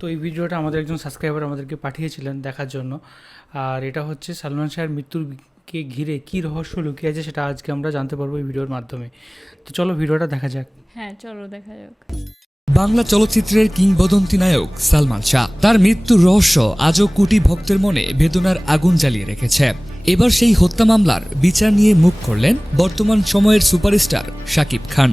তো এই ভিডিওটা আমাদের একজন সাবস্ক্রাইবার আমাদেরকে পাঠিয়েছিলেন দেখার জন্য। আর এটা হচ্ছে সালমান শাহের মৃত্যুকে ঘিরে কী রহস্য লুকিয়ে আছে সেটা আজকে আমরা জানতে পারবো এই ভিডিওর মাধ্যমে। তো চলো ভিডিওটা দেখা যাক। হ্যাঁ চলো দেখা যাক। বাংলা চলচ্চিত্রের কিংবদন্তি নায়ক সালমান শাহ, তার মৃত্যুর রহস্য আজও কোটি ভক্তের মনে বেদনার আগুন জ্বালিয়ে রেখেছে। এবার সেই হত্যা মামলার বিচার নিয়ে মুখ খুললেন বর্তমান সময়ের সুপারস্টার শাকিব খান।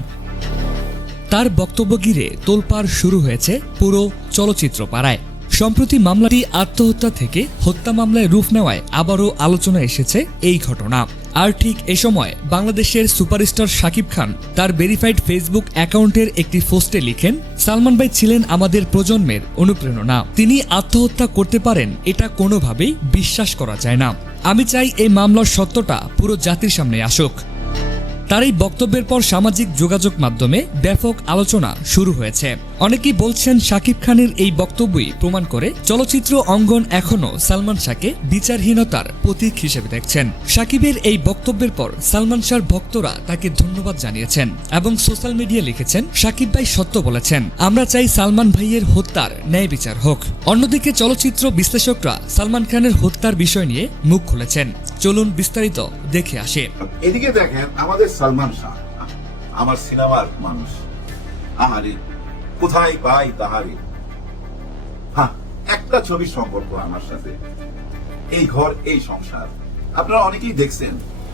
তার বক্তব্য ঘিরে তোলপাড় শুরু হয়েছে পুরো চলচ্চিত্র পাড়ায়। সম্প্রতি মামলাটি আত্মহত্যা থেকে হত্যা মামলায় রূপ নেওয়ায় আবারও আলোচনা এসেছে এই ঘটনা। আর ঠিক এ সময় বাংলাদেশের সুপারস্টার শাকিব খান তার ভেরিফাইড ফেসবুক অ্যাকাউন্টের একটি পোস্টে লিখেন, সালমান ভাই ছিলেন আমাদের প্রজন্মের অনুপ্রেরণা। তিনি আত্মহত্যা করতে পারেন এটা কোনোভাবেই বিশ্বাস করা যায় না। আমি চাই এই মামলার সত্যটা পুরো জাতির সামনে আসুক। তার এই বক্তব্যের পর সামাজিক যোগাযোগ মাধ্যমে ব্যাপক আলোচনা শুরু হয়েছে। অনেকেই বলছেন শাকিব খানের এই বক্তব্যই প্রমাণ করে চলচ্চিত্র অঙ্গন এখনও সালমান শাহকে বিচারহীনতার প্রতীক হিসেবে দেখছেন। শাকিবের এই বক্তব্যের পর সালমান শাহর ভক্তরা তাকে ধন্যবাদ জানিয়েছেন এবং সোশ্যাল মিডিয়া লিখেছেন, শাকিব ভাই সত্য বলেছেন, আমরা চাই সালমান ভাইয়ের হত্যার ন্যায় বিচার হোক। অন্যদিকে চলচ্চিত্র বিশ্লেষকরা সালমান খানের হত্যার বিষয় নিয়ে মুখ খুলেছেন। চলুন বিস্তারিত দেখে আসে। এদিকে দেখেন আমাদের সালমান শাহ, আমার সিনেমার মানুষ, আহারে কোথায় পাই তাহারে। হ্যাঁ, একটা ছবির সম্পর্ক আমার সাথে, এই ঘর এই সংসার। আপনারা অনেকেই দেখছেন,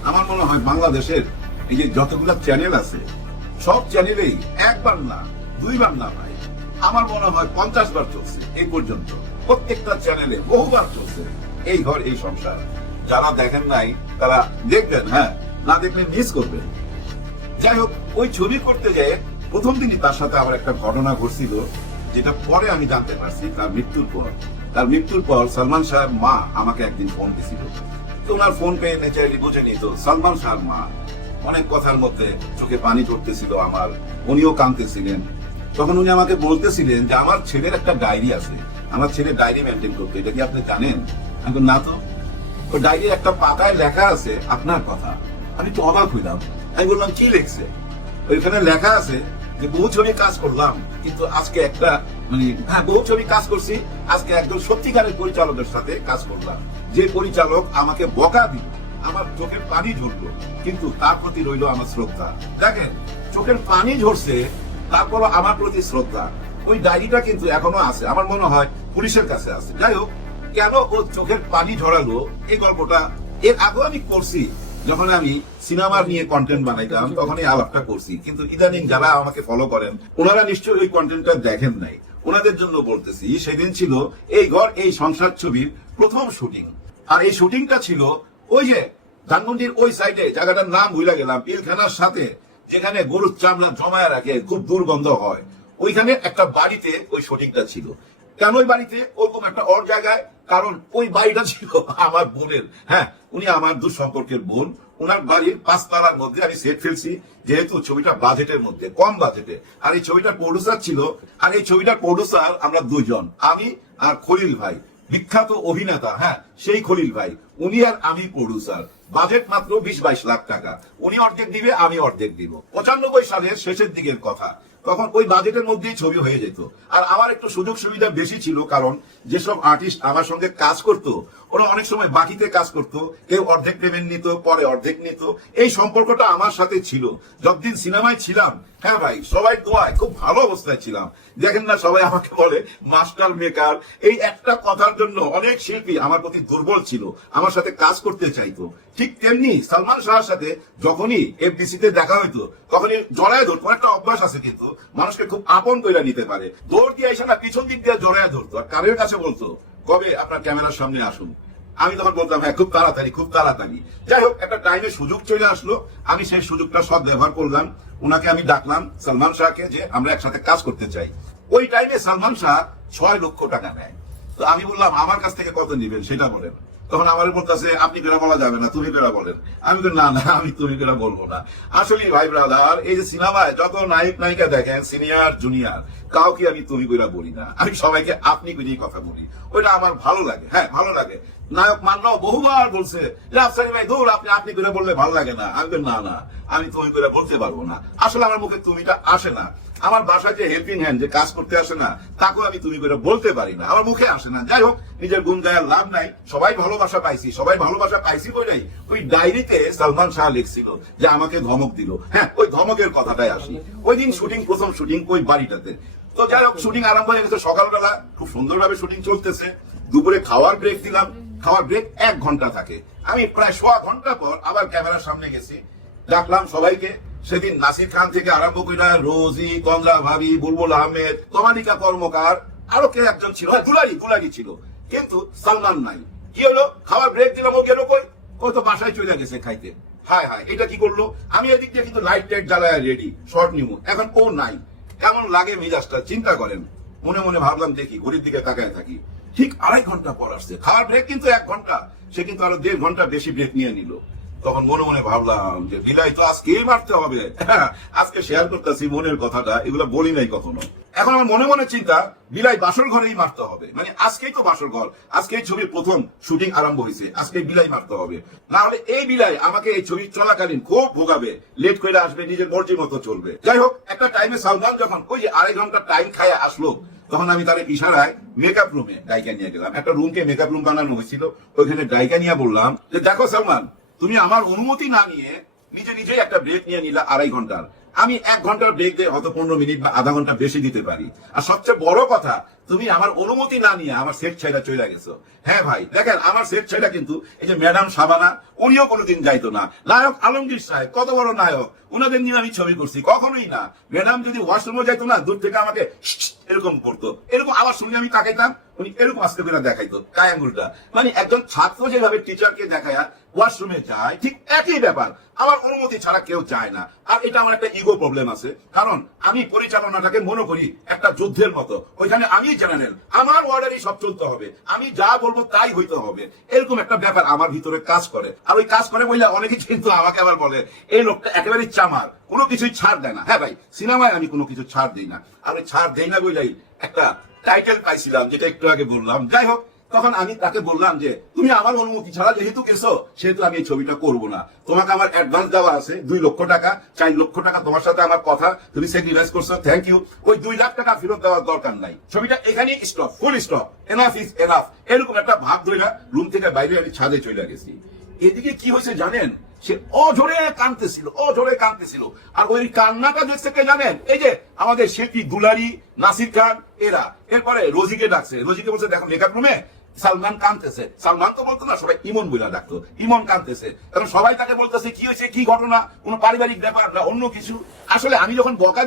আমার মনে হয় বাংলাদেশের এই যে যতগুলো চ্যানেল আছে সব চ্যানেলেই একবার না দুইবার না ভাই, আমার মনে হয় 50 বার চলছে এই পর্যন্ত। প্রত্যেকটা চ্যানেলে বহুবার চলছে এই ঘর এই সংসার। যারা দেখেন নাই তারা দেখবেন, হ্যাঁ, না দেখলে মিস করবেন। যাই হোক, ওই ছবি করতে যেয়ে প্রথম দিনই তার সাথে আমার একটা ঘটনা ঘটছিল, যেটা পরে আমি জানতে পারছি তার মৃত্যুর পর সালমান শাহের মা আমাকে একদিন ফোন দিছিল। তো ওনার ফোন পেয়ে নেচারালি বুঝে নিত সালমান শাহের মা। অনেক কথার মধ্যে চোখে পানি পড়তেছিল আমার, উনিও কাঁদতেছিলেন। তখন উনি আমাকে বলতেছিলেন যে আমার ছেলের একটা ডায়েরি আছে, আমার ছেলে ডায়েরি মেনটেন করতো, এটা কি আপনি জানেন? আমি না তো। ওই ডায়েরির একটা পাতায় লেখা আছে আপনার কথা। আমি তো অবাক হইলাম। আমি বললাম কি লিখছে? ওইখানে লেখা আছে যে বহু ছবি কাজ করলাম, কিন্তু আজকে একটা বহু ছবি কাজ করছি, আজকে একজন সত্যিকারের পরিচালকের সাথে কাজ করলাম, যে পরিচালক আমাকে বকা দিল, আমার চোখের পানি ঝরলো, কিন্তু তার প্রতি রইল আমার শ্রদ্ধা। দেখেন, চোখের পানি ঝরছে, তারপরও আমার প্রতি শ্রদ্ধা। ওই ডায়েরিটা কিন্তু এখনো আছে, আমার মনে হয় পুলিশের কাছে আছে। যাই হোক, কেন ও চোখের পানি ঝরালো এই গল্পটা এর আগেও আমি করছি, যখন আমি সিনেমা নিয়ে কন্টেন্ট বানাইতাম তখনই আলাপটা করছি। কিন্তু ইদানিং যারা আমাকে ফলো করেন ওনারা নিশ্চয়ই ওই কন্টেন্টটা দেখেন নাই, ওনাদের জন্য বলতেছি। সেদিন ছিল এই ঘর এই সংসার ছবির প্রথম শুটিং। আর এই শুটিংটা ছিল ওই যে ধানমন্ডির ওই সাইডে, জায়গাটার নাম ভুলে গেলাম, পিলখানার সাথে, যেখানে গরুর চামড়া জমায় রাখে, খুব দুর্গন্ধ হয়, ওইখানে একটা বাড়িতে ওই শুটিংটা ছিল। কেন ওই বাড়িতে ওরকম একটা ওর জায়গায়? কারণ ওই বাড়িটা ছিল আমার বোনের। হ্যাঁ, উনি আমার দূর সম্পর্কের বোন। ওনার বাড়ির 5 তলার মধ্যে আমি সেট ফেলছি, যেহেতু ছবিটা বাজেটের মধ্যে, কম বাজেটে। আর এই ছবিটার প্রডিউসার ছিল, আর এই ছবিটার প্রডিউসার আমরা দুইজন, আমি আর খলিল ভাই, বিখ্যাত অভিনেতা। হ্যাঁ, সেই খলিল ভাই, উনি আর আমি প্রডিউসার। বাজেট মাত্র 20-22 লাখ টাকা। উনি অর্ধেক দিবে, আমি অর্ধেক দিব। 95 সালের শেষের দিকের কথা। তখন ওই বাজেটের মধ্যেই ছবি হয়ে যেত। আর আমার একটু সুযোগ সুবিধা বেশি ছিল, কারণ যেসব আর্টিস্ট আমার সঙ্গে কাজ করতো ওরা অনেক সময় বাকিতে কাজ করতো, কেউ অর্ধেক পেমেন্ট নিত, পরে অর্ধেক নিত। এই সম্পর্কটা আমার সাথে ছিল যতদিন সিনেমায় ছিলাম। হ্যাঁ ভাই, সবাই দোয়ায় খুব ভালো অবস্থায় ছিলাম। দেখেন না, সবাই আমাকে বলে মাস্টার মেকার। এই একটা কথার জন্য অনেক শিল্পী আমার প্রতি দুর্বল ছিল, আমার সাথে কাজ করতে চাইতো। ঠিক তেমনি সালমান শাহের সাথে যখনই এফডিসিতে দেখা হইতো তখনই জড়ায় ধরতো। একটা অভ্যাস আছে কিন্তু, মানুষকে খুব আপন করে নিতে পারে। দৌড় দিয়ে এসে না, পিছন দিক দিয়ে জড়ায় ধরতো, আর কারের কাছে বলতো কবে আপনার ক্যামেরার সামনে আসুন। আমি তখন বলতাম হ্যাঁ, খুব তাড়াতাড়ি, খুব তাড়াতাড়ি। যাই হোক, একটা টাইমে সুযোগ চলে আসলো, আমি সেই সুযোগটা সৎ ব্যবহার করলাম। ওনাকে আমি ডাকলাম, সালমান শাহকে, যে আমরা একসাথে কাজ করতে চাই। ওই টাইমে সালমান শাহ 6 লক্ষ টাকা নেয়। তো আমি বললাম আমার কাছ থেকে কত নিবেন সেটা বলেন। তখন আমার বলতেছে আপনি বেড়া বলা যাবে না, তুমি বেড়া বলেন। আমি তো না না, আমি তুমি বেড়া বলবো না। আসলে ভাই ব্রাদার, এই যে সিনেমায় যত নায়ক নায়িকা দেখেন, সিনিয়র জুনিয়র, কাউকে আমি তুমি বেড়া বলি না, আমি সবাইকে আপনি করেই কথা বলি। ওইটা আমার ভালো লাগে। হ্যাঁ, ভালো লাগে। নায়ক মান্নাও বহুবার বলছে যে আফসারি ভাই দৌড়, আপনি করে বললে ভালো লাগে না। আমি না না, আমি তুমি করে বলতে পারবো না। আসলে আমার মুখে তুমিটা আসে না। আমার বাসায় যে হেল্পিং হ্যান্ড যে কাজ করতে আসে না, তাকেও আমি তুমি করে বলতে পারি না, আমার মুখে আসে না। যাই হোক, নিজের গুণ গায়ের লাভ নাই, সবাই ভালোবাসা পাইছি বই নাই। ওই ডায়েরিতে সালমান শাহ লিখছিল যে আমাকে ধমক দিল। হ্যাঁ, ওই ধমকের কথাটাই আসি। ওই দিন প্রথম শুটিং ওই বাড়িটাতে। তো যাই হোক, শুটিং আরম্ভ হয়ে গেছে সকালবেলা, খুব সুন্দরভাবে শুটিং চলতেছে। দুপুরে খাওয়ার ব্রেক দিলাম, খাওয়ার ব্রেক 1 ঘন্টা থাকে। আমি প্রায় 1.5 ঘন্টা পর আবার ক্যামেরার সামনে গেছি, ডাকলাম সবাইকে। সেদিন নাসির খান থেকে আরম্ভ করে রোজি, কমলা ভাবি, বুলবুল আহমেদ, তমালিকা কর্মকার, আরো কে একজন ছিল, দুলারি ছিল, কিন্তু সালমান নাই। কি হলো, খাওয়ার ব্রেক দিলাম, ও গেল কই? ও তো বাসায় চলে গেছে খাইতে। হায় হায়, এটা কি করলো? আমি এদিক দিয়ে কিন্তু লাইট টাইট জ্বালায় রেডি, শর্ট নিব, এখন ও নাই। কেমন লাগে মেজাজটা চিন্তা করেন। মনে মনে ভাবলাম দেখি, ঘড়ির দিকে তাকায় থাকি, ঠিক 2.5 ঘন্টা পর আসছে। খাওয়ার ব্রেক কিন্তু 1 ঘন্টা, সে কিন্তু আরো 1.5 ঘন্টা বেশি ব্রেক নিয়ে নিল। তখন মনে মনে ভাবলাম যে বিলাই তো আজকেই মারতে হবে। আজকে শেয়ার করতেছি মনের কথাটা, এগুলো বলি নাই কখনো। এখন আমার মনে মনে চিন্তা, বিলাই বাসর ঘরেই মারতে হবে, মানে আজকেই তো বাসর ঘর, আজকেই ছবির প্রথম শুটিং আরম্ভ হয়েছে, আজকে বিলাই মারতে হবে। না হলে এই বিলাই আমাকে এই ছবি চলাকালীন খুব ভোগাবে, লেট করে আসবে, নিজের মর্জি মতো চলবে। যাই হোক, একটা টাইমে সালমান যখন ওই যে 2.5 ঘন্টা টাইম খায় আসলো, তখন আমি তার ইশারায় মেকআপ রুমে ডাইকা নিয়ে গেলাম। একটা রুমকে মেকআপ রুম বানানো হয়েছিল, ওইখানে ডাইকা নিয়ে বললাম যে দেখো সালমান, তুমি আমার অনুমতি না নিয়ে নিজেই একটা ব্রেক নিয়ে নিলা 2.5 ঘন্টার। আমি 1 ঘন্টার ব্রেক দিয়ে হয়তো 15 মিনিট বা আধা ঘন্টা বেশি দিতে পারি। আর সবচেয়ে বড় কথা, তুমি আমার অনুমতি না নিয়ে আমার সেট ছাইড়া চলে গেছো। হ্যাঁ ভাই, দেখেন আমার সেট ছাইড়া কিন্তু এই যে ম্যাডাম শাবানা, উনিও কোনোদিন যাইতো না। নায়ক আলমগীর সাহেব, কত বড় নায়ক, ওনাদের নিয়ে আমি ছবি করছি, কখনোই না। ম্যাডাম যদি ওয়াশরুমে যাইতো না, দূর থেকে আমাকে এরকম করতো, এরকম আবার শুনে আমি তাকাইতাম, উনি এরকম আস্তে করে দেখাইতো কায় আঙ্গুলটা। মানে একজন ছাত্র যেভাবে টিচারকে দেখায় ওয়াশরুমে যায়, ঠিক একই ব্যাপার। আমার অনুমতি ছাড়া কেউ যায় না। আর এটা আমার একটা ইগো প্রবলেম আছে, কারণ আমি পরিচালনাটাকে মনে করি একটা যুদ্ধের মতো। ওইখানে আমি জেনারেল, আমার অর্ডারই সব চলতে হবে, আমি যা বলবো তাই হইতে হবে, এরকম একটা ব্যাপার আমার ভিতরে কাজ করে। আর ওই কাজ করে বললে অনেকে কিন্তু আমাকে আবার বলে এই লোকটা একেবারে চামার, কোনো কিছুই ছাড় দেয় না। হ্যাঁ ভাই, সিনেমায় আমি কোনো কিছু ছাড় দিই না, আর ওই ছাড় দেই না বললেই একটা টাইটেল পাইছিলাম, যেটা একটু আগে বললাম। যাই হোক, তখন আমি তাকে বললাম যে তুমি আমার অনুমতি ছাড়া যেহেতু গেছো, সেহেতু আমি এই ছবিটা করবো না। তোমাকে আমার অ্যাডভান্স দেওয়া আছে 2 লক্ষ টাকা, 4 লক্ষ টাকা তোমার সাথে আমার কথা, তুমি স্যাক্রিফাইস করছো, থ্যাংক ইউ। ওই 2 লাখ টাকা ফেরত দেওয়ার দরকার নাই, ছবিটা এখানেই stop, full stop, enough is enough. এরকম একটা ভাব ধরে না রুম থেকে বাইরে আমি ছাদে চলে গেছি। এদিকে কি হয়েছে জানেন, সে অঝরে কাঁদতেছিল। আর ওই কান্নাটা দেখছে কে জানেন? এই যে আমাদের শিল্পী দুলারি, নাসির খান, এরা। এরপরে রোজিকে ডাকছে, রোজিকে বলছে দেখো মেকআপ রুমে সালমান কাঁদতেছে। সালমান তো বলতো না, সবাই ইমন বইলা ডাকতো, ইমন কাঁদতেছে। কারণ সবাই তাকে বলতেছে কি হয়েছে, কি ঘটনা, কোনো পারিবারিক ব্যাপার না অন্য কিছু। আসলে আমি যখন বকা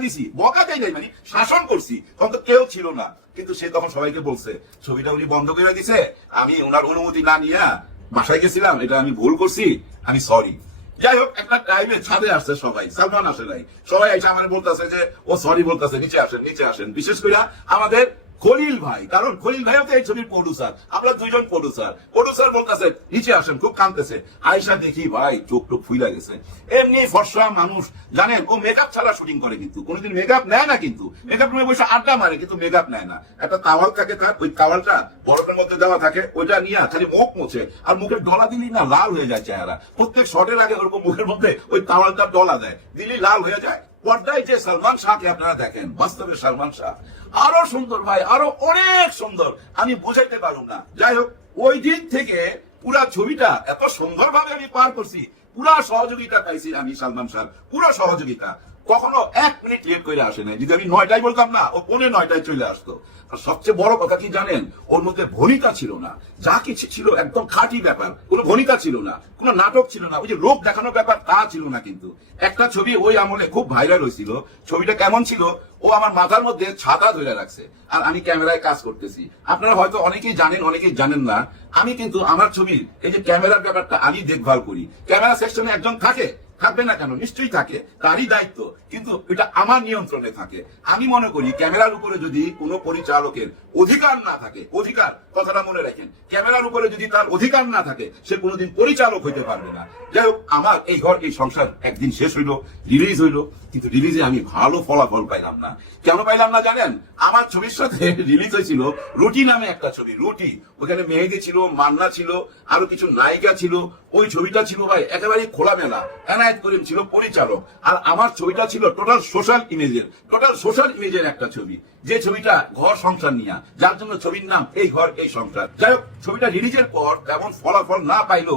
দেই নাই, মানে শাসন করছি, তখন তো কেউ ছিল না। কিন্তু সে তখন সবাইকে বলছে ছবিটা উনি বন্ধ করে দিছে, আমি ওনার অনুমতি না নিয়ে বাসায় গেছিলাম, এটা আমি ভুল করছি, আমি সরি। যাই হোক, একটা টাইমে ছাদে আসছে সবাই, সালমান আসে নাই। সবাই এসে আমার বলতেছে যে ও সরি বলতেছে, নিচে আসেন। বিশেষ করে আমাদের খলিল ভাই, কারণ খলিল ভাইও তো এই ছবির প্রডিউসার, আমরা 2 জন প্রডিউসার বলতেছে নিচে আসেন, খুব কাঁদতেছে। আয়সা দেখি ভাই চোখ টোক ফুইলা গেছে। এমনি ফর্সা মানুষ, জানেন ও মেকআপ ছাড়া শুটিং করে, কিন্তু কোনোদিন মেকআপ নেয় না, কিন্তু মেকআপ রুমে বসে আড্ডা মারে, কিন্তু মেকআপ নেয় না। একটা তাওয়াল থাকে তার, ওই তাওয়ালটা বরফের মধ্যে দেওয়া থাকে, ওইটা নিয়ে খালি মুখ মোছে, আর মুখের ডলা দিলি না লাল হয়ে যায় চেহারা। প্রত্যেক শটের আগে ওরকম মুখের মধ্যে ওই তাওয়ালটা ডলা দেয়, দিলি লাল হয়ে যায়। পর্দায় যে সালমান শাহকে আপনারা দেখেন, বাস্তবে সালমান শাহ আরো সুন্দর ভাই, আরো অনেক সুন্দর, আমি বুঝাইতে পারুম না। যাই হোক, ওই দিন থেকে পুরা ছবিটা এত সুন্দর ভাবে আমি পার করছি, পুরা সহযোগিতা পাইছি আমি সালমান শাহ, পুরা সহযোগিতা। কখনো 1 মিনিট লেট করে আসে নাই। যদি আমি 9টায় বলতাম না, ও 9:45 চলে আসতো। আর সবচেয়ে বড় কথা কি জানেন, ওর মধ্যে ভনিতা ছিল না, যা কিছু ছিল একদম খাঁটি ব্যাপার, কোনো ভনিতা ছিল না, কোনো নাটক ছিল না, ওই যে লোক দেখানোর ব্যাপার তা ছিল না। কিন্তু একটা ছবি ওই আমলে খুব ভাইরাল হয়েছিল, ছবিটা কেমন ছিল, ও আমার মাথার মধ্যে ছাতা ধরে রাখছে, আর আমি ক্যামেরায় কাজ করতেছি। আপনারা হয়তো অনেকেই জানেন, অনেকেই জানেন না, আমি কিন্তু আমার ছবির এই যে ক্যামেরার ব্যাপারটা আমি দেখভাল করি। ক্যামেরা সেকশনে একজন থাকবে না কেন, নিশ্চয়ই থাকে, তারই দায়িত্ব, কিন্তু এটা আমার নিয়ন্ত্রণে থাকে। আমি মনে করি ক্যামেরার উপরে যদি কোনো পরিচালকের অধিকার না থাকে, অধিকার কথাটা মনে রাখেন, ক্যামেরার উপরে যদি তার অধিকার না থাকে, সে কোনোদিন পরিচালক হইতে পারবে না। যাই হোক, আমার এই ঘর এই সংসার একদিন শেষ হইলো, রিলিজ হইলো, কিন্তু রিলিজে আমি ভালো ফলাফল পাইলাম না। কেন পাইলাম না জানেন? আমার ছবির সাথে রিলিজ হয়েছিল রুটি নামে একটা ছবি, রুটি। ওখানে মেহেদি ছিল, মান্না ছিল, আরো কিছু নায়িকা ছিল। ওই ছবিটা ছিল ভাই একেবারে খোলামেলা, এনায়েত করিম ছিল পরিচালক, আর আমার ছবিটা ছিল টোটাল সোশ্যাল ইমেজের একটা ছবি, যে ছবিটা ঘর সংসার নিয়ে, যার জন্য ছবির নাম এই ঘর এই সংসার। যাই হোক, ছবিটা রিলিজের পর তেমন ফলাফল না পাইলো,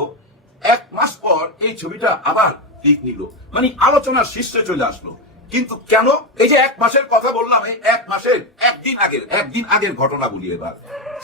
1 মাস পর এই ছবিটা আবার দিক নিল, মানে আলোচনার শীর্ষে চলে আসলো। কিন্তু কেন? এই যে 1 মাসের কথা বললাম, এই 1 মাসের একদিন আগের ঘটনা বলি। এবার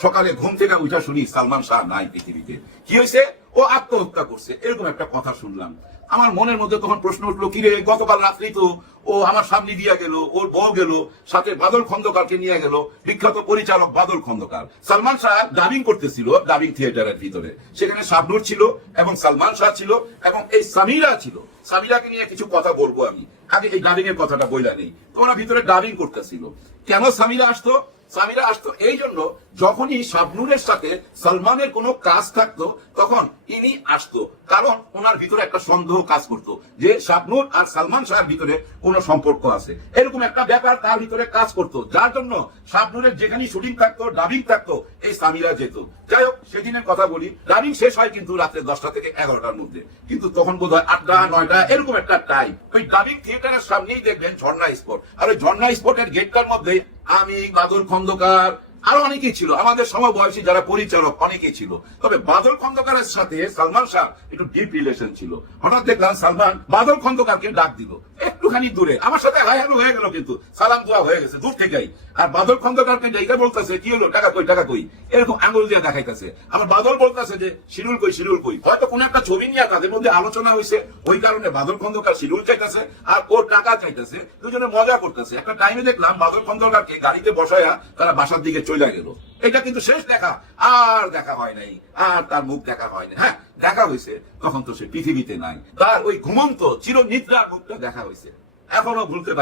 সকালে ঘুম থেকে উঠা শুনি সালমান শাহ নাই পৃথিবীতে। কি হয়েছে? ও আত্মহত্যা করছে, এরকম একটা কথা শুনলাম। আমার মনের মধ্যে তখন প্রশ্ন উঠলো, কিরে গতকাল রাত্রি তো ও আমার সামনে দিয়ে গেল, ওর বউ গেল, সাথে বাদল খন্দকারকে নিয়ে গেল, বিখ্যাত পরিচালক বাদল খন্দকার। সালমান শাহ ডাবিং করতেছিল ডাবিং থিয়েটারের ভিতরে, সেখানে শাবনূর ছিল এবং সালমান শাহ ছিল এবং এই সামিরা ছিল। সামিরাকে নিয়ে কিছু কথা বলবো আমি, আগে এই ডাবিং এর কথাটা বইলা নেই। তোমরা ভিতরে ডাবিং করতেছিল। কেন সামিরা আসতো? সামিরা আসতো এই জন্য, যখনই শাবনূরের সাথে সালমানের কোনো কাজ থাকতো তখন ইনি আসতো, কারণ ওনার ভিতরে একটা সন্দেহ কাজ করতো যে শাবনূর আর সালমান শাহের ভিতরে কোনো সম্পর্ক আছে, এরকম একটা ব্যাপার তার ভিতরে কাজ করতো, যার জন্য শাবনূরের যেখানে শুটিং থাকতো, ডাবিং থাকতো, এই সামিরা যেত। যাই হোক, সেদিনের কথা বলি, ডাবিং শেষ হয় কিন্তু রাত্রে 10টা থেকে 11টার মধ্যে, কিন্তু তখন বোধ হয় 8টা 9টা এরকম একটা টাইম। ওই ডাবিং থিয়েটারের সামনেই দেখবেন ঝর্ণা স্পট, আর ওই ঝর্ণা স্পটের গেটটার মধ্যে আমি, বাদল খন্দকার, আরো অনেকেই ছিল, আমাদের সমবয়সী যারা পরিচালক অনেকেই ছিল। তবে বাদল খন্দকারের সাথে সালমান শাহ একটু ডিপ রিলেশন ছিল। হঠাৎ দেখলাম সালমান বাদল খন্দকারকে ডাক দিল একটুখানি দূরে, আমার সাথে হাই হ্যালো হয়ে গেল, কিন্তু সালাম দোয়া হয়ে গেছে দূর থেকেই। আর বাদল খন্দকারকে ডেকে বলতেছে, কি হলো, টাকা কই, এরকম আঙুল দিয়ে দেখাইতেছে। আমার বাদল বলতেছে যে শিডিউল কই। হয়তো কোন একটা ছবি নিয়ে তাদের মধ্যে আলোচনা হয়েছে, ওই কারণে বাদল খন্দকার শিডিউল চাইতেছে আর ওর টাকা চাইতেছে, দুজনে মজা করতেছে। একটা টাইমে দেখলাম বাদল খন্দকারকে গাড়িতে বসায়া তারা বাসার দিকে চলে গেল। এটা কিন্তু শেষ দেখা, আর দেখা হয় নাই, আর তার মুখ দেখা হয় না। হ্যাঁ, দেখা হয়েছে, তখন তো সে পৃথিবীতে নাই, তার ওই ঘুমন্ত চিরনিদ্রার মুখটা দেখা হয়েছে। এখনো ভুলতে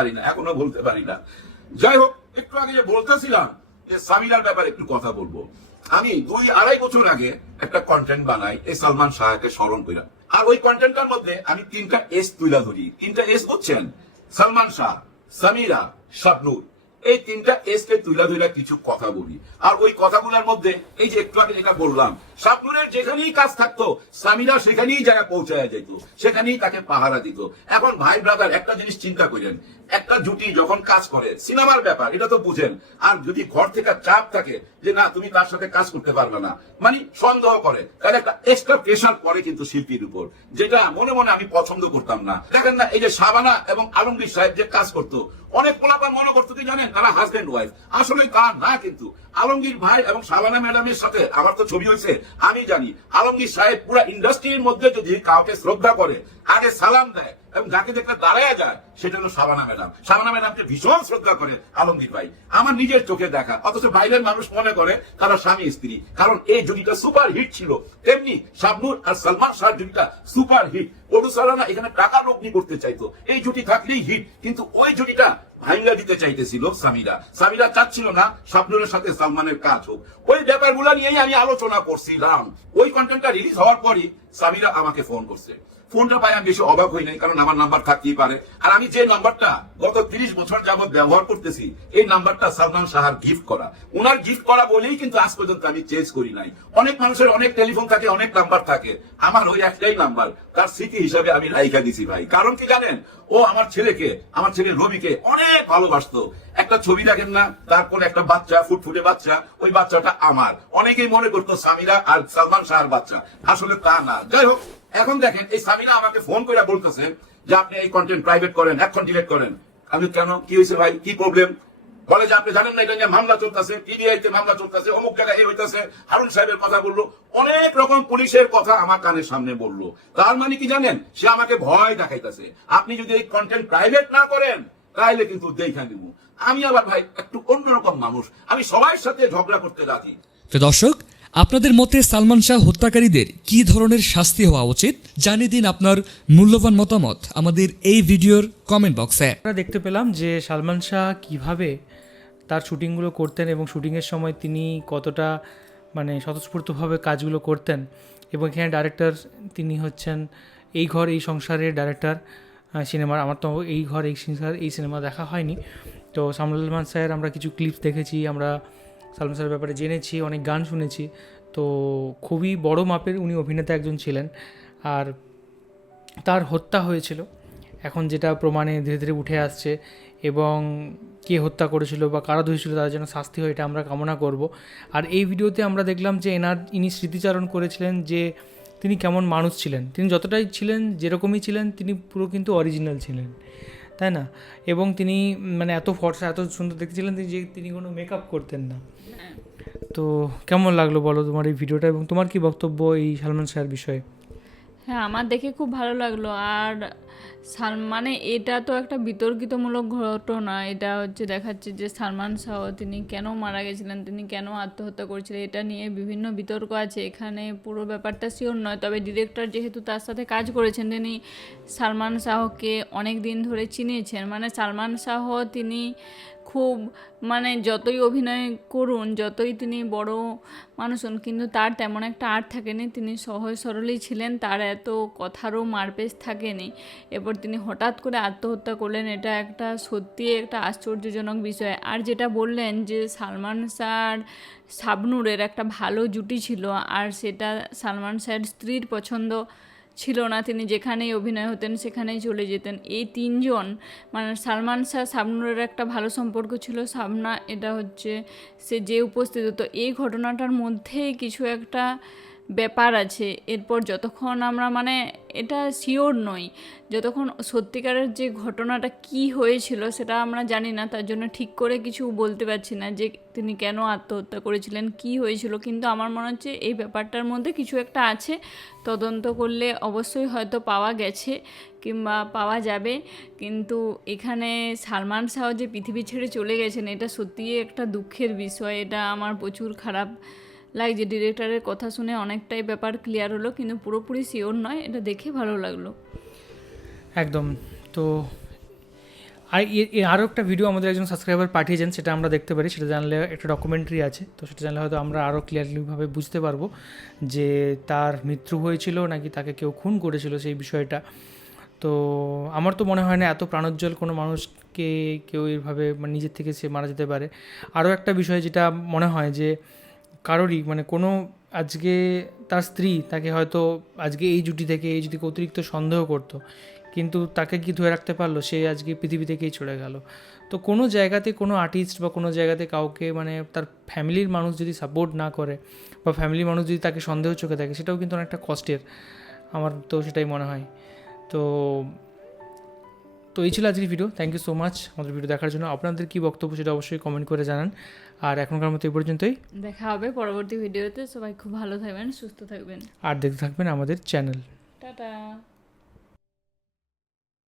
পারি না। যাই হোক, একটু আগে যে বলতেছিলাম যে সামিরার ব্যাপারে একটু কথা বলবো। আমি 2-2.5 বছর আগে একটা কন্টেন্ট বানাই এই সালমান শাহকে স্মরণ কইরা, আর ওই কন্টেন্টটার মধ্যে আমি 3টা এস তুলা ধরি। 3টা এস বুঝছেন? সালমান শাহ, সামিরা, শাবনূর, এই 3টা এস কে তুলা ধইরা কিছু কথা বলি। আর ওই কথাগুলোর মধ্যে এই যে একটু আগে যেটা বললাম, শাবনূরের যেখানেই কাজ থাকতো সামিরা সেখানেই জায়গা পৌঁছায় যেত, সেখানেই তাকে পাহারা দিত। এখন ভাই ব্রাদার একটা জিনিস চিন্তা করেন, একটা জুটি যখন কাজ করে, সিনেমার ব্যাপার এটা তো বুঝেন, আর যদি ঘর থেকে চাপ থাকে যে না তুমি তার সাথে কাজ করতে পারবে না, মানে সন্দেহ করে, তাহলে একটা এক্সট্রা প্রেশার পড়ে কিন্তু শিল্পীর উপর, যেটা মনে মনে আমি পছন্দ করতাম না। দেখেন না, এই যে শাবানা এবং আলমগীর সাহেব যে কাজ করতো, অনেক পোলাপান মনে করতো কি জানেন, তারা হাজবেন্ড ওয়াইফ, আসলে তা না। কিন্তু আলমগীর ভাই এবং শাবানা ম্যাডামের সাথে আমার তো ছবি হয়েছে, আমি জানি আলমগীর সাহেব পুরো ইন্ডাস্ট্রির মধ্যে যদি কাউকে শ্রদ্ধা করে, আগে সালাম দেয় এবং যাকে দেখতে দাঁড়ায় যায়, সেটা হলো শাবানা ম্যাডাম। শাবানা ম্যাডামকে ভীষণ শ্রদ্ধা করে আলমগীর ভাই, আমার নিজের চোখে দেখা। অথচ বাইরের মানুষ মনে করে তারা স্বামী স্ত্রী, কারণ এই জুটিটা সুপার হিট ছিল। তেমনি শাবনূর আর সালমান শাহ জুটিটা সুপার হিট। প্রডিউসাররা এখানে টাকা লগ্নি করতে চাইতো, এই জুটি থাকলেই হিট, কিন্তু ওই জুটিটা ভাঙ্গা দিতে চাইতেছিল সামিরা চাচ্ছিল না শাবনূরের সাথে সালমানের কাজ হোক। ওই ব্যাপারগুলো নিয়েই আমি আলোচনা করছিলাম। ওই কন্টেন্টটা রিলিজ হওয়ার পরই সামিরা আমাকে ফোন করছে। ফোনটা পাই আমি বেশি অবাক হই নাই, কারণ আমার নাম্বার থাকতেই পারে। আর আমি যে নাম্বারটা গত 30 বছর যাবত ব্যবহার করতেছি, এই নাম্বারটা সালমান শাহর গিফট করা, উনার গিফট করা বলেই কিন্তু আজ পর্যন্ত আমি চেঞ্জ করি নাই। অনেক মানুষের অনেক টেলিফোন থাকে, অনেক নাম্বার থাকে, আমার ওই একটাই নাম্বার, তার স্মৃতি হিসাবে আমি রাইখা দিছি ভাই। কারণ কি জানেন, ও আমার ছেলে রবিকে অনেক ভালোবাসতো। একটা ছবি দেখেন না, তারপর একটা বাচ্চা, ফুটফুটে বাচ্চা, ওই বাচ্চাটা আমার। অনেকেই মনে করতো সামিরা আর সালমান শাহর বাচ্চা, আসলে তা না। যাই হোক, এখন দেখেন এই সামিরা আমাকে ফোন করে বলতেছে যে আপনি এই কন্টেন্ট প্রাইভেট করেন, এখন ডিলিট করেন। আমি কেন, কি হয়েছে ভাই, কি প্রবলেম? বলে যে আপনি জানেন না এটা নিয়ে মামলা চলতেছে, টিভিআইতে মামলা চলতেছে, অমুক জায়গায় এই হইতেছে, হারুন সাহেবের কথা বললো, অনেক রকম পুলিশের কথা আমার কানের সামনে বললো। তার মানে কি জানেন, সে আমাকে ভয় দেখাইতেছে, আপনি যদি এই কন্টেন্ট প্রাইভেট না করেন তাহলে কিন্তু দেখা দিব। আমি আবার ভাই একটু অন্যরকম মানুষ, আমি সবার সাথে ঝগড়া করতে রাজি। তো দর্শক, আপনাদের মতে সালমান শাহ হত্যাকারীদের কি ধরনের শাস্তি হওয়া উচিত জানিয়ে দিন আপনার মূল্যবান মতামত আমাদের এই ভিডিওর কমেন্ট বক্সে। আমরা দেখতে পেলাম যে সালমান শাহ কিভাবে তার শুটিংগুলো করতেন এবং শুটিংয়ের সময় তিনি কতটা মানে স্বতঃস্ফূর্তভাবে কাজগুলো করতেন। এবং এখানে ডাইরেক্টর তিনি হচ্ছেন এই ঘর এই সংসারের ডাইরেক্টর সিনেমার। আমার তো এই ঘর এই সংসার এই সিনেমা দেখা হয়নি, তো সালমান শাহের আমরা কিছু ক্লিপস দেখেছি, আমরা সালমান শাহের ব্যাপারে জেনেছি, অনেক গান শুনেছি। তো খুবই বড় মাপের উনি অভিনেতা একজন ছিলেন। আর তার হত্যা হয়েছিল, এখন যেটা প্রমাণে ধীরে ধীরে উঠে আসছে, এবং কে হত্যা করেছিল বা কারা দোষী ছিল তার জন্য শাস্তি হয় এটা আমরা কামনা করব। আর এই ভিডিওতে আমরা দেখলাম যে ইনি স্মৃতিচারণ করেছিলেন যে তিনি কেমন মানুষ ছিলেন, তিনি যতটাই ছিলেন যেরকমই ছিলেন তিনি পুরো কিন্তু অরিজিনাল ছিলেন, তাই না? এবং তিনি মানে এত ফর্সা এত সুন্দর দেখেছিলেন যে তিনি কোনো মেকআপ করতেন না। তো কেমন লাগলো বলো তোমার এই ভিডিওটা, এবং তোমার কি বক্তব্য এই সালমান শাহের বিষয়ে? হ্যাঁ, আমার দেখে খুব ভালো লাগলো। আর সালমানে এটা তো একটা বিতর্কিতমূলক ঘটনা, এটা হচ্ছে দেখাচ্ছে যে সালমান শাহ তিনি কেন মারা গেছিলেন, তিনি কেন আত্মহত্যা করেছিলেন, এটা নিয়ে বিভিন্ন বিতর্ক আছে। এখানে পুরো ব্যাপারটা শিওর নয়, তবে ডিরেক্টর যেহেতু তার সাথে কাজ করেছেন তিনি সালমান শাহকে অনেক দিন ধরে চিনিয়েছেন। মানে সালমান শাহ তিনি খুব মানে যতই অভিনয় করুন, যতই তিনি বড় মানুষ হন, কিন্তু তার তেমন একটা আর্ট থাকেনি, তিনি সহজ সরলই ছিলেন, তার এত কথারও মারপেশ থাকেনি। এরপর তিনি হঠাৎ করে আত্মহত্যা করলেন, এটা একটা সত্যি একটা আশ্চর্যজনক বিষয়। আর যেটা বললেন যে সালমান শাহ আর শাবনূরের একটা ভালো জুটি ছিল, আর সেটা সালমান শাহের স্ত্রীর পছন্দ ছিল না, তিনি যেখানেই অভিনয় হতেন সেখানেই চলে যেতেন। এই তিনজন মানে সালমান শাহ শাবনূরের একটা ভালো সম্পর্ক ছিল, শাবনা এটা হচ্ছে সে যে উপস্থিত হতো, এই ঘটনাটার মধ্যেই কিছু একটা ব্যাপার আছে। এরপর যতক্ষণ আমরা মানে এটা শিওর নই, যতক্ষণ সত্যিকারের যে ঘটনাটা কি হয়েছিল সেটা আমরা জানি না, তার জন্য ঠিক করে কিছু বলতে পারছি না যে তিনি কেন আত্মহত্যা করেছিলেন, কি হয়েছিল। কিন্তু আমার মনে হচ্ছে এই ব্যাপারটার মধ্যে কিছু একটা আছে, তদন্ত করলে অবশ্যই হয়তো পাওয়া গেছে কিংবা পাওয়া যাবে। কিন্তু এখানে সালমান শাহ যে পৃথিবী ছেড়ে চলে গেছেন এটা সত্যিই একটা দুঃখের বিষয়, এটা আমার প্রচুর খারাপ লাগছে। ডিরেক্টরের কথা শুনে অনেকটাই ব্যাপার ক্লিয়ার হলো, কিন্তু পুরোপুরি শিওর নয়, এটা দেখে ভালো লাগলো। একদম। তো আর আরও একটা ভিডিও আমাদের একজন সাবস্ক্রাইবার পাঠিয়েছেন, সেটা আমরা দেখতে পারি, সেটা জানলে একটা ডকুমেন্টারি আছে, তো সেটা জানলে হয়তো আমরা আরও ক্লিয়ারলিভাবে বুঝতে পারবো যে তার মৃত্যু হয়েছিল নাকি তাকে কেউ খুন করেছিল সেই বিষয়টা। তো আমার তো মনে হয় না এত প্রাণোজ্জ্বল কোনো মানুষকে কেউ এইভাবে মানে নিজের থেকে সে মারা যেতে পারে। আরও একটা বিষয় যেটা মনে হয় যে কারোরই মানে কোনো আজকে তার স্ত্রী তাকে হয়তো আজকে এই জুটি থেকে অতিরিক্ত সন্দেহ করতো, কিন্তু তাকে কি ধরে রাখতে পারলো, সে আজকে পৃথিবী থেকেই চলে গেল। তো কোনো জায়গাতে কোনো আর্টিস্ট বা কোনো জায়গাতে কাউকে মানে তার ফ্যামিলির মানুষ যদি সাপোর্ট না করে বা ফ্যামিলির মানুষ যদি তাকে সন্দেহ চোখে থাকে, সেটাও কিন্তু অনেকটা কষ্টের, আমার তো সেটাই মনে হয়। তো তো এই ছিল আজকের video. Thank you so much আমাদের ভিডিও দেখার জন্য। আপনাদের কী বক্তব্য সেটা অবশ্যই কমেন্ট করে জানান। আর এখনকার মতো এই পর্যন্তই, দেখা হবে পরবর্তী ভিডিওতে। সবাই খুব ভালো থাকবেন, সুস্থ থাকবেন, আর দেখতে থাকবেন আমাদের চ্যানেল। টাটা।